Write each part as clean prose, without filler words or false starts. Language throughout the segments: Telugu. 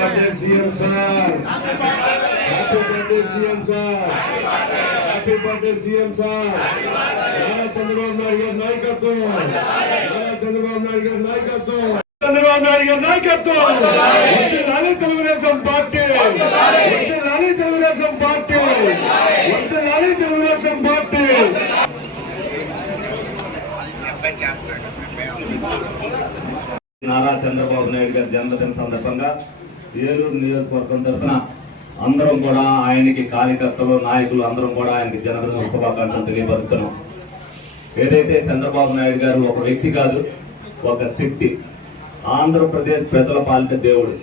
Birthday CM sir, happy birthday CM sir, happy birthday CM sir. Nara Chandrababu Naidu గారి నాయకత్వం, నారా చంద్రబాబు నాయుడు గారి నాయకత్వం, చంద్రబాబు నాయుడు గారి నాయకత్వం. వర్ధిల్లాలి తెలుగుదేశం పార్టీ, వర్ధిల్లాలి తెలుగుదేశం పార్టీ, వర్ధిల్లాలి తెలుగుదేశం పార్టీ. నారా చంద్రబాబు నాయుడు గారి జన్మదిన సందర్భంగా ఏలూరు నియోజకవర్గం తరఫున అందరం కూడా ఆయనకి కార్యకర్తలు నాయకులు అందరం కూడా ఆయనకి జన్మదిన శుభాకాంక్షలు తెలియపరుస్తున్నాం. ఏదైతే చంద్రబాబు నాయుడు గారు ఒక వ్యక్తి కాదు, ఒక శక్తి. ఆంధ్రప్రదేశ్ ప్రజల పాలిట దేవుడు.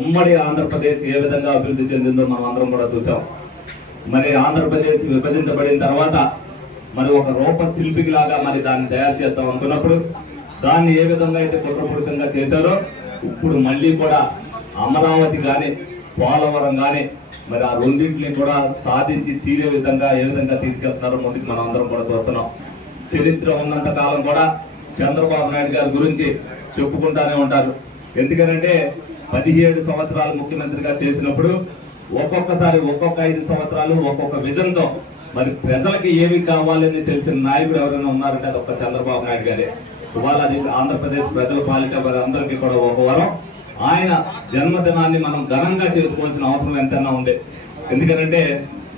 ఉమ్మడి ఆంధ్రప్రదేశ్ ఏ విధంగా అభివృద్ధి చెందిందో మనం అందరం కూడా చూసాం. మరి ఆంధ్రప్రదేశ్ విభజించబడిన తర్వాత మరి ఒక రూపశిల్పికి లాగా మరి దాన్ని తయారు చేద్దాం అనుకున్నప్పుడు దాన్ని ఏ విధంగా అయితే కుట్రపూరితంగా చేశారో ఇప్పుడు మళ్ళీ కూడా అమరావతి కానీ పోలవరం కానీ మరి ఆ రెండింటిని కూడా సాధించి తీరే విధంగా ఏ విధంగా తీసుకెళ్తున్నారో ముందుకు మనం అందరం కూడా చూస్తున్నాం. చరిత్ర ఉన్నంత కాలం కూడా చంద్రబాబు నాయుడు గారి గురించి చెప్పుకుంటానే ఉంటారు. ఎందుకంటే 17 సంవత్సరాలు ముఖ్యమంత్రిగా చేసినప్పుడు ఒక్కొక్కసారి ఒక్కొక్క 5 సంవత్సరాలు ఒక్కొక్క విజన్తో మరి ప్రజలకి ఏమి కావాలని తెలిసిన నాయకుడు ఎవరైనా ఉన్నారంటే అది ఒక్క చంద్రబాబు నాయుడు గారే. ఇవాళ అది ఆంధ్రప్రదేశ్ ప్రజల పాలిట అందరికీ కూడా ఒక వరం. ఆయన జన్మదినాన్ని మనం ఘనంగా చేసుకోవాల్సిన అవసరం ఎంతైనా ఉంది. ఎందుకంటే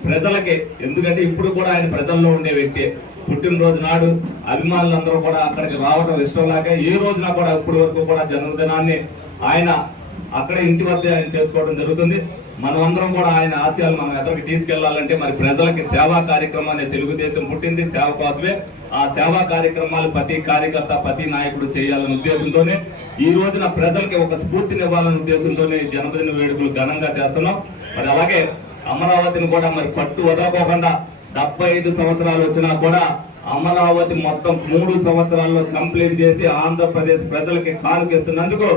ప్రజలకి, ఎందుకంటే ఇప్పుడు కూడా ఆయన ప్రజల్లో ఉండే వ్యక్తి. పుట్టినరోజు నాడు అభిమానులందరూ కూడా అక్కడికి రావడం ఇష్టం లేక ఏ రోజున కూడా ఇప్పటి వరకు కూడా జన్మదినాన్ని ఆయన అక్కడే ఇంటి వద్ద ఆయన చేసుకోవడం జరుగుతుంది. మనమందరం కూడా ఆయన ఆశయాలు మనం ఎక్కడికి తీసుకెళ్లాలంటే మరి ప్రజలకి సేవా కార్యక్రమాన్ని తెలుగుదేశం పుట్టింది సేవ కోసమే. ఆ సేవా కార్యక్రమాలు ప్రతి కార్యకర్త ప్రతి నాయకుడు చేయాలనే ఉద్దేశంతోనే ఈ రోజున ప్రజలకి ఒక స్ఫూర్తినివ్వాలనే ఉద్దేశంతోనే జన్మదిన వేడుకలు ఘనంగా చేస్తున్నాం. మరి అలాగే అమరావతిని కూడా మరి పట్టు వదలకోకుండా 75 సంవత్సరాలు వచ్చినా కూడా అమరావతి మొత్తం 3 సంవత్సరాల్లో కంప్లీట్ చేసి ఆంధ్రప్రదేశ్ ప్రజలకి కానుకిస్తున్నందుకు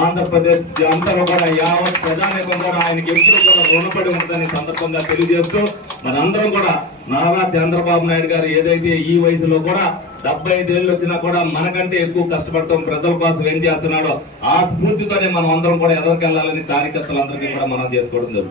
ఆంధ్రప్రదేశ్ అందరూ కూడా యావత్ ప్రజానీకం కూడా ఆయనకి ఎప్పుడు కూడా రుణపడి ఉంటుందని సందర్భంగా తెలియజేస్తూ మరి అందరం కూడా నారా చంద్రబాబు నాయుడు గారు ఏదైతే ఈ వయసులో కూడా 75 ఏళ్ళు వచ్చినా కూడా మనకంటే ఎక్కువ కష్టపడతాం ప్రజల కోసం ఏం చేస్తున్నాడో ఆ స్ఫూర్తితోనే మనం అందరం కూడా ఎదరికెళ్లాలని కార్యకర్తలందరికీ కూడా మనం చేసుకోవడం జరుగుతుంది.